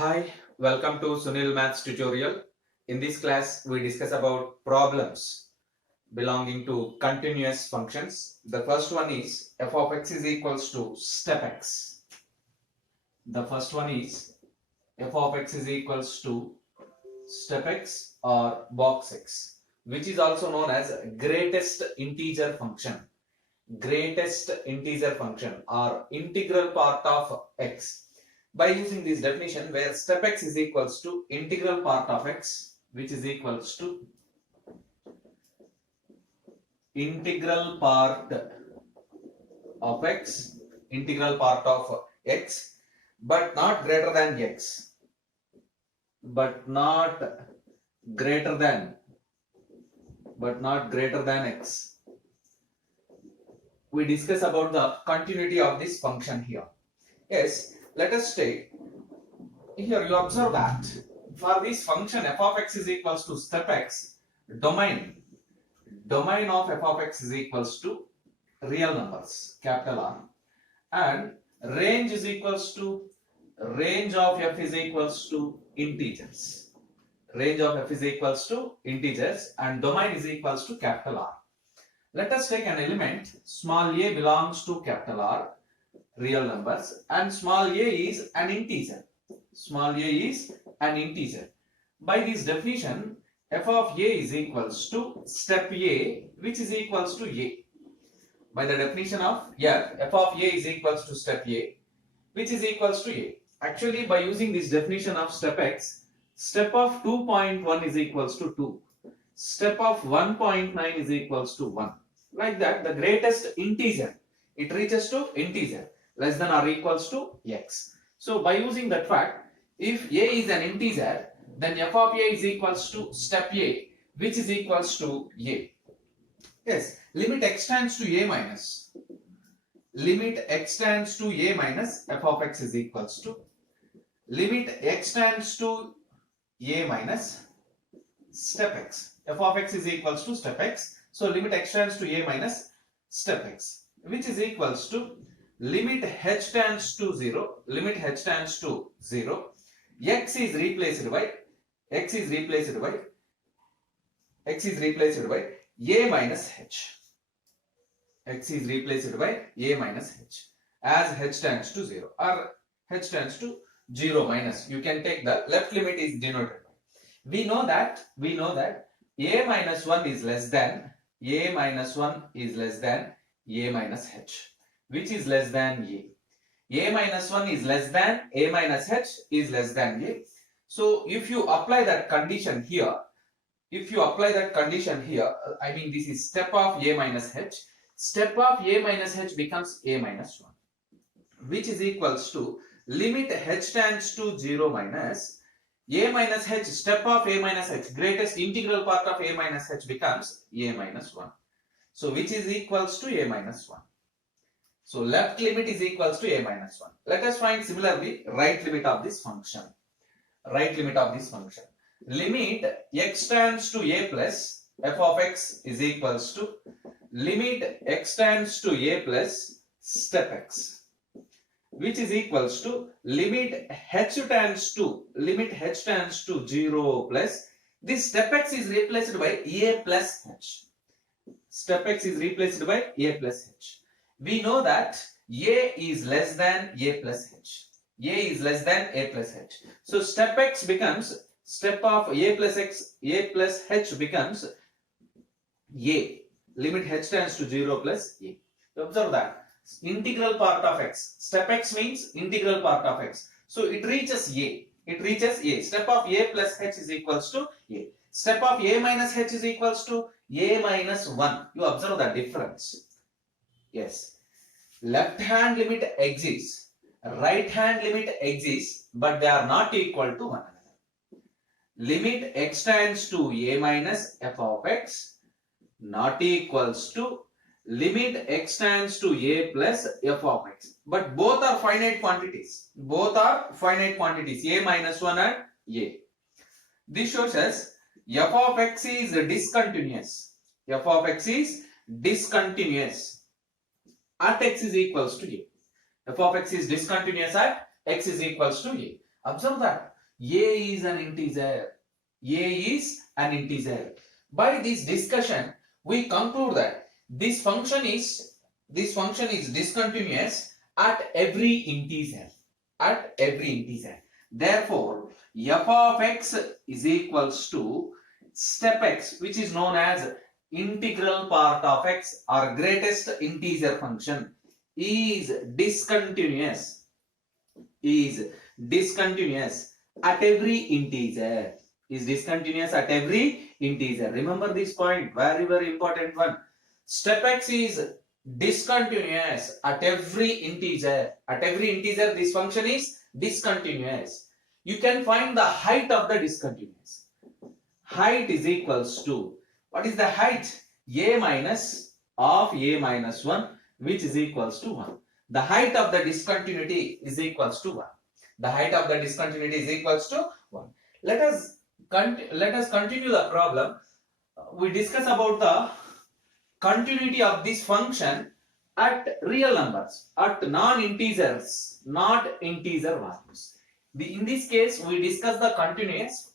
Hi, welcome to Sunil Maths tutorial. In this class, we discuss about problems belonging to continuous functions. The first one is f of x is equals to step x. The first one is f of x is equals to step x or box x, which is also known as greatest integer function. Greatest integer function or integral part of x. By using this definition where step x is equals to integral part of x, which is equals to integral part of x, integral part of x, but not greater than x, but not greater than x. We discuss about the continuity of this function here. Yes, let us take here. You observe that for this function f of x is equals to step x, domain of f of x is equals to real numbers, capital R, and range is equals to range of f is equals to integers. Range of f is equals to integers and domain is equals to capital R. Let us take an element small a belongs to capital R, real numbers, and small a is an integer. Small a is an integer. By this definition, f of a is equals to step a, which is equals to a. By the definition of f of a is equals to step a, which is equals to a. Actually, by using this definition of step x, step of 2.1 is equals to 2. Step of 1.9 is equals to 1. Like that, the greatest integer, it reaches to integer less than or equals to x. So by using that fact, if a is an integer, then f of a is equals to step a, which is equals to a. Yes, limit x tends to a minus. Limit x tends to a minus f of x is equals to limit x tends to a minus step x. F of x is equals to step x. So limit x tends to a minus step x, which is equals to limit h tends to 0. Limit h tends to 0. X is replaced by a minus h. X is replaced by a minus h as h tends to 0 or h tends to 0 minus. You can take the left limit is denoted by. We know that a minus 1 is less than a minus h, which is less than a. A minus 1 is less than a minus h is less than a. So if you apply that condition here, I mean this is step of a minus h. Step of a minus h becomes a minus 1, which is equals to limit h tends to 0 minus a minus h, step of a minus h, greatest integral part of a minus h becomes a minus 1. So which is equals to a minus 1. So left limit is equals to a minus 1. Let us find similarly right limit of this function. Limit x tends to a plus f of x is equals to limit x tends to a plus step x, which is equals to limit h tends to 0 plus this step x is replaced by a plus h. Step x is replaced by a plus h. We know that a is less than a plus h. So step x becomes step of a plus h becomes a. Limit h tends to 0 plus a. Observe that. Integral part of x. Step x means integral part of x. So it reaches a. Step of a plus h is equals to a. Step of a minus h is equals to a minus 1. You observe the difference. Yes. Left hand limit exists. Right hand limit exists. But they are not equal to one another. Limit x tends to a minus f of x not equals to limit x tends to a plus f of x. But both are finite quantities. A minus 1 and a. This shows us f of x is discontinuous. At x is equals to a. F of x is discontinuous at x is equals to a. Observe that a is an integer. A is an integer. By this discussion, we conclude that this function is discontinuous at every integer. At every integer. Therefore, f of x is equals to step x, which is known as integral part of x or greatest integer function, is discontinuous. Is discontinuous at every integer. Is discontinuous at every integer. Remember this point, very very important one. Step x is discontinuous at every integer. At every integer this function is discontinuous. You can find the height of the discontinuous. Height is equals to, what is the height? A minus of a minus 1, which is equals to 1. The height of the discontinuity is equals to 1. The height of the discontinuity is equals to 1. Let us continue the problem. We discuss about the continuity of this function at real numbers, at non-integers, not integer values. In this case, we discuss the continuous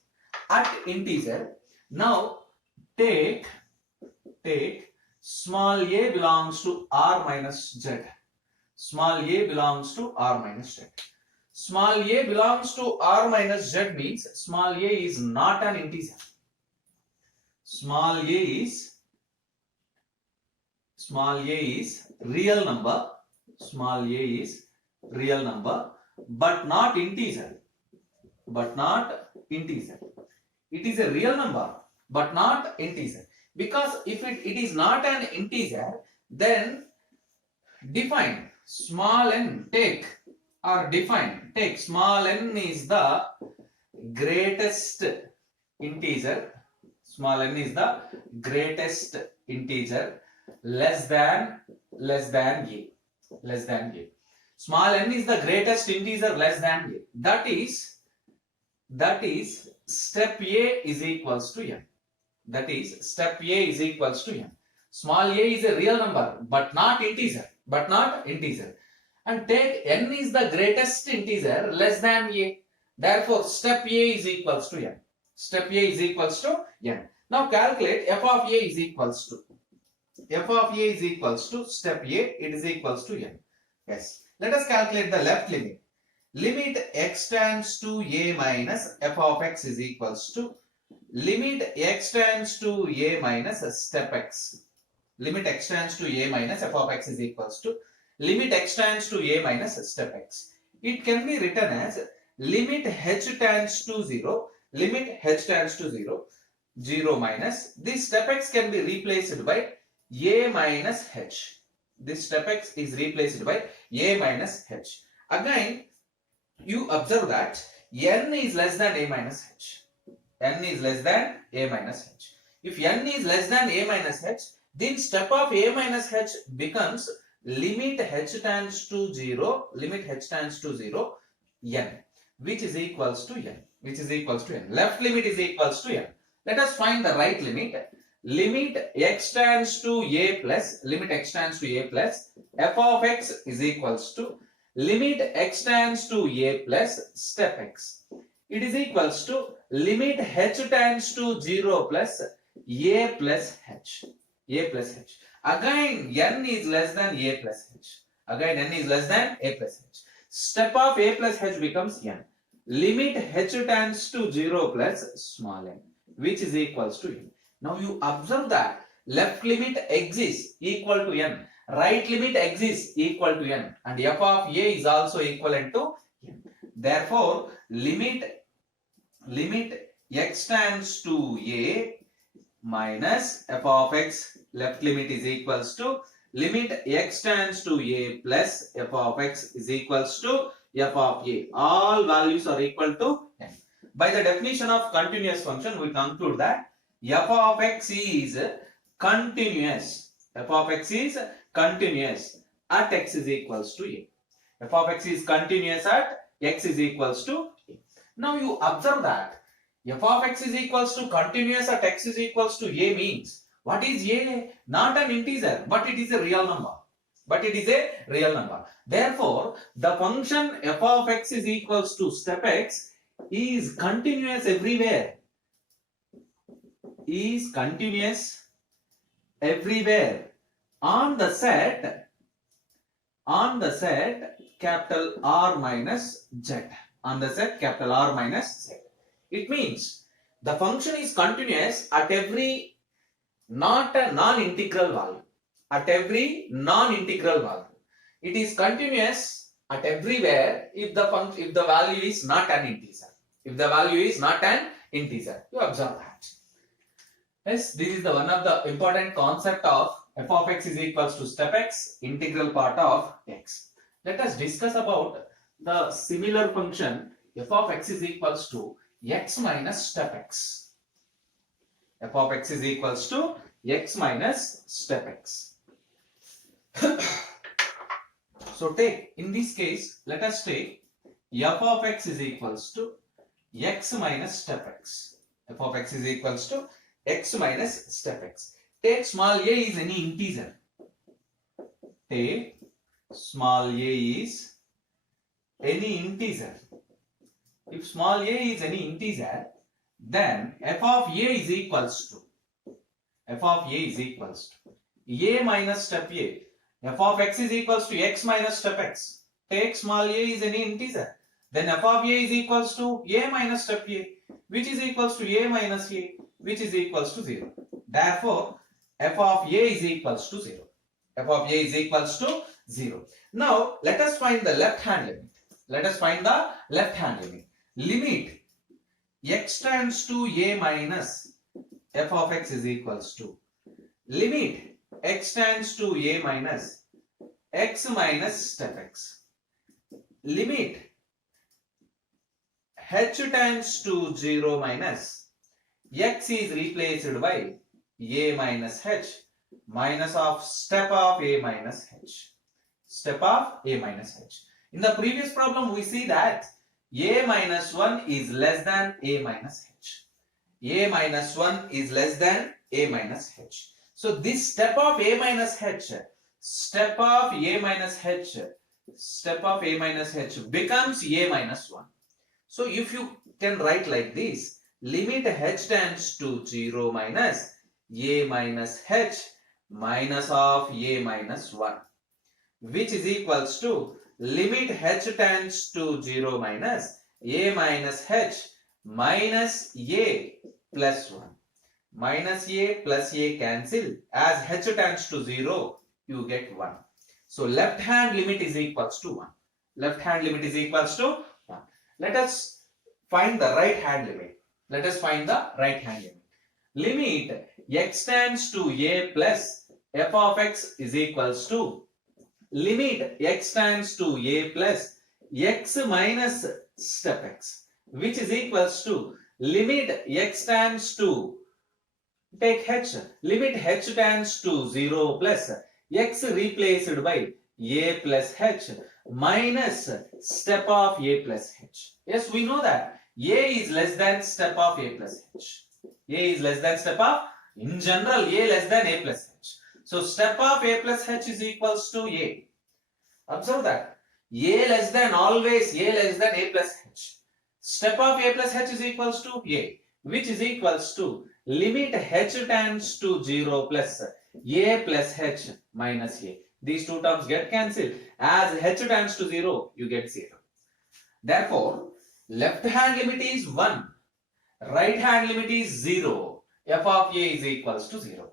at integer. Now, take small a belongs to r minus z. Small a belongs to r minus z. Small a belongs to r minus z means small a is not an integer. Small a is real number. Small a is real number, but not integer. But not integer. It is a real number, but not integer. Because if it is not an integer, then define small n, take small n is the greatest integer. Small n is the greatest integer less than a. Small n is the greatest integer less than a. That is step a is equals to n. That is step a is equals to n. Small a is a real number, but not integer. And take n is the greatest integer less than a. Therefore, step a is equals to n. Step a is equals to n. Now calculate f of a is equals to. F of a is equals to step a, it is equals to n. Yes. Let us calculate the left limit. Limit x tends to a minus f of x is equals to limit x tends to a minus step x. Limit x tends to a minus f of x is equals to limit x tends to a minus step x. It can be written as limit h tends to 0, limit h tends to 0, 0 minus. This step x can be replaced by a minus h. This step x is replaced by a minus h. Again, you observe that n is less than a minus h. N is less than a minus h. If n is less than a minus h, then step of a minus h becomes limit h tends to 0, limit h tends to 0, n, which is equals to n. Left limit is equals to n. Let us find the right limit. Limit x tends to a plus, f of x is equals to limit x tends to a plus step x. It is equals to limit h tends to 0 plus a plus h. Again, n is less than a plus h. Step of a plus h becomes n. Limit h tends to 0 plus small n, which is equals to n. Now you observe that left limit exists equal to n, right limit exists equal to n, and f of a is also equivalent to n. Therefore, limit x tends to a minus f of x, left limit is equals to limit x tends to a plus f of x is equals to f of a. All values are equal to n. By the definition of continuous function, we conclude that f of x is continuous. F of x is continuous at x is equals to a. F of x is continuous at x is equals to a. Now you observe that f of x is equals to continuous at x is equals to a means, what is a? Not an integer, but it is a real number. but it is a real number. Therefore, the function f of x is equals to step x is continuous everywhere. Is continuous everywhere on the set capital R minus z. On the set capital R minus z. It means the function is continuous at every not a non-integral value. At every non-integral value. It is continuous at everywhere if the value is not an integer. If the value is not an integer. You observe that. Yes, this is the one of the important concept of f of x is equals to step x, integral part of x. Let us discuss about the similar function f of x is equals to x minus step x. F of x is equals to x minus step x. So take, in this case, let us take f of x is equals to x minus step x. F of x is equals to x minus step x. Take small a is any integer. Take small a is any integer. If small a is any integer, then f of a is equals to a minus step a. F of x is equals to x minus step x. Take small a is any integer. Then f of a is equals to a minus step a, which is equals to a minus a, which is equals to 0. Therefore, f of a is equals to 0. F of a is equals to 0. Now, let us find the left hand limit. Let us find the left hand limit. Limit x tends to a minus f of x is equals to limit x tends to a minus x minus step x. Limit h tends to 0 minus x is replaced by a minus h minus of step of a minus h. Step of a minus h. In the previous problem, we see that a minus 1 is less than a minus h. A minus 1 is less than a minus h. So this step of a minus h, step of a minus h becomes a minus 1. So if you can write like this, limit h tends to 0 minus a minus h minus of a minus 1, which is equals to limit h tends to 0 minus a minus h minus a plus 1. Minus a plus a cancel. As h tends to 0, you get 1. So left hand limit is equals to 1. Left hand limit is equals to 1. Let us find the right hand limit. Let us find the right hand limit. Limit x tends to a plus f of x is equals to limit x tends to a plus x minus step x, which is equals to limit x tends to, take h, limit h tends to 0 plus x replaced by a plus h minus step of a plus h. Yes, we know that a is less than step of a plus h. A is less than step of, in general, a less than a plus h. So step of a plus h is equals to a. Observe that. A less than, always a less than a plus h. Step of a plus h is equals to a, which is equals to limit h tends to 0 plus a plus h minus a. These two terms get cancelled. As h tends to 0, you get 0. Therefore, left hand limit is 1. Right hand limit is 0. F of a is equals to 0.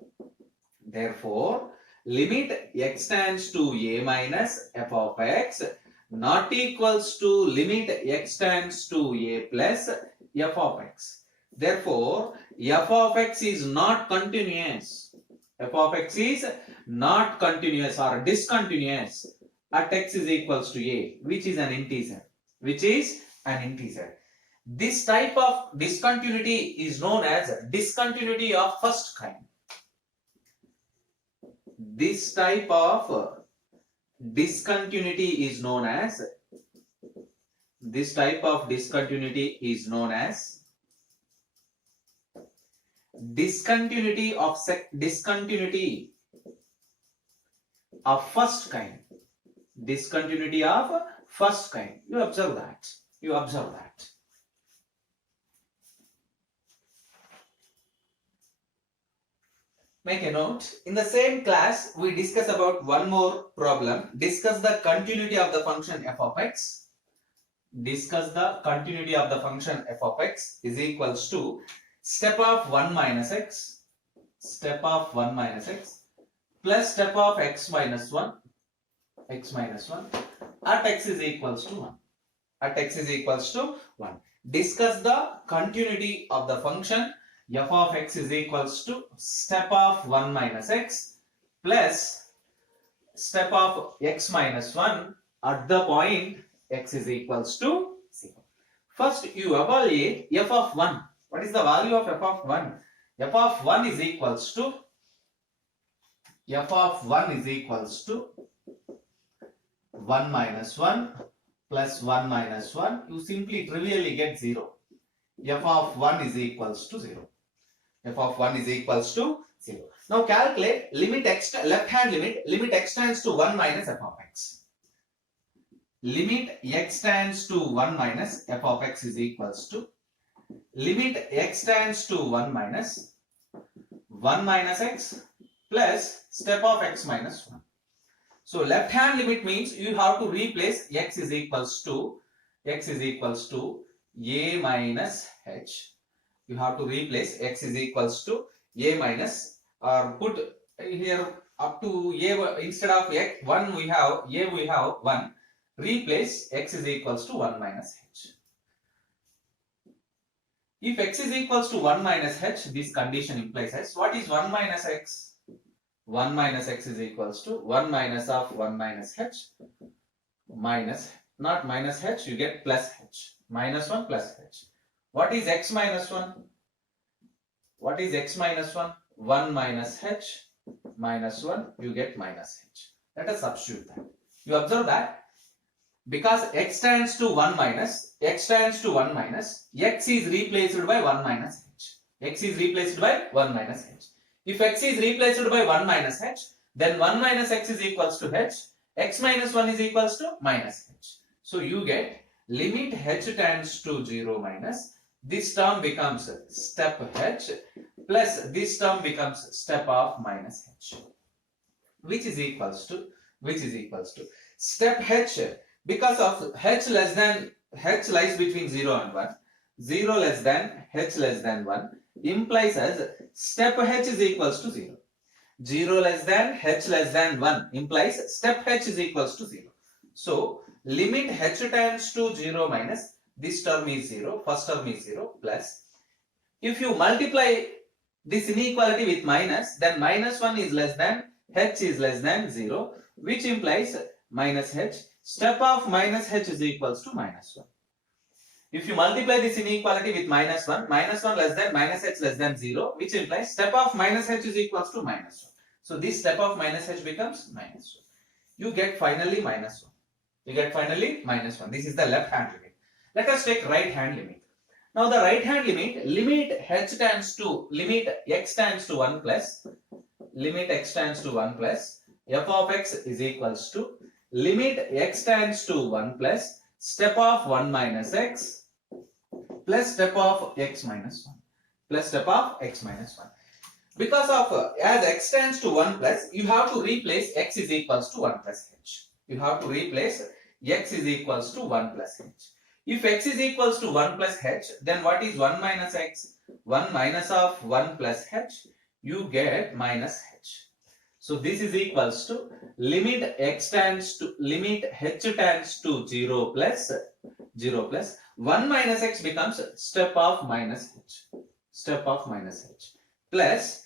Therefore, limit x tends to a minus f of x not equals to limit x tends to a plus f of x. Therefore, f of x is not continuous. F of x is not continuous or discontinuous at x is equals to a, which is an integer. Which is an integer. This type of discontinuity is known as discontinuity of first kind. This type of discontinuity is known as discontinuity of first kind. Discontinuity of first kind. You observe that. You observe that. Make a note. In the same class, we discuss about one more problem. Discuss the continuity of the function f of x. Discuss the continuity of the function f of x is equals to step of 1 minus x, step of 1 minus x, plus step of x minus 1 at x is equals to 1. At x is equals to 1. Discuss the continuity of the function f of x is equals to step of 1 minus x plus step of x minus 1 at the point x is equals to 0. First you evaluate f of 1. What is the value of f of 1? F of 1 is equals to 1 minus 1 plus 1 minus 1. You simply trivially get 0. F of 1 is equals to 0. F of 1 is equals to 0. Now calculate limit x, left hand limit x tends to 1 minus f of x. Limit x tends to 1 minus f of x is equals to limit x tends to 1 minus x plus step of x minus 1. So left hand limit means you have to replace x is equals to a minus h. You have to replace x is equals to a minus, or put here up to a, instead of x 1 we have 1. Replace x is equals to 1 minus h. If x is equals to 1 minus h, this condition implies s. What is 1 minus x? 1 minus x is equals to 1 minus of 1 minus h minus, not minus h, you get plus h. Minus 1 plus h. What is x minus 1? What is x minus 1? 1 minus h minus 1, you get minus h. Let us substitute that. You observe that because x tends to 1 minus, x is replaced by 1 minus h. X is replaced by 1 minus h. If x is replaced by 1 minus h, then 1 minus x is equals to h. X minus 1 is equals to minus h. So you get limit h tends to 0 minus, this term becomes step h plus this term becomes step of minus h, which is equals to step h, because of h lies between 0 and 1, 0 less than h less than 1 implies as step h is equals to 0. 0 less than h less than 1 implies step h is equals to 0. So limit h tends to 0 minus, this term is 0, first term is 0, plus, if you multiply this inequality with minus, then minus 1 is less than, h is less than 0, which implies minus h. Step of minus h is equals to minus 1. If you multiply this inequality with minus 1 less than minus h less than 0, which implies step of minus h is equals to minus 1. So this step of minus h becomes minus 1. You get finally minus 1. This is the left hand limit. Let us take right hand limit. Now the right hand limit, limit x tends to 1 plus, f of x is equals to limit x tends to 1 plus step of 1 minus x plus step of x minus 1 Because of as x tends to 1 plus, you have to replace x is equals to 1 plus h. You have to replace x is equals to 1 plus h. If x is equals to 1 plus h, then what is 1 minus x? 1 minus of 1 plus h, you get minus h. So this is equals to limit h tends to 0 plus 1 minus x becomes step of minus h plus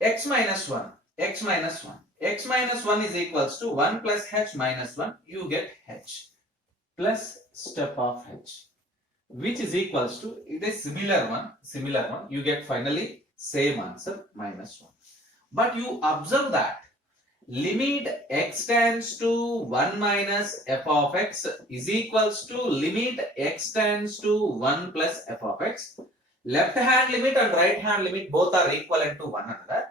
x minus 1 x minus 1 is equals to 1 plus h minus 1, you get h plus step of h, which is equals to, it is similar one, you get finally same answer, minus 1. But you observe that limit x tends to 1 minus f of x is equals to limit x tends to 1 plus f of x. Left hand limit and right hand limit both are equivalent to one another,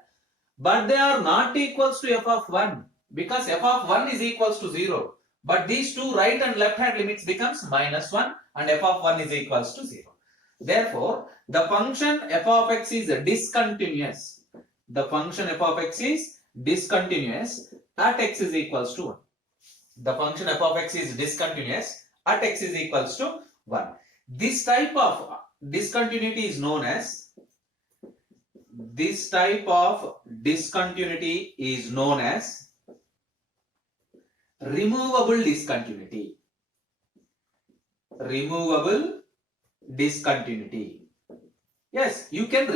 but they are not equals to f of 1. because f of 1 is equals to 0. But these two right and left hand limits becomes minus 1 and f of 1 is equals to 0. Therefore, the function f of x is discontinuous. The function f of x is discontinuous at x is equals to 1. The function f of x is discontinuous at x is equals to 1. This type of discontinuity is known as removable discontinuity. Removable discontinuity. Yes, you can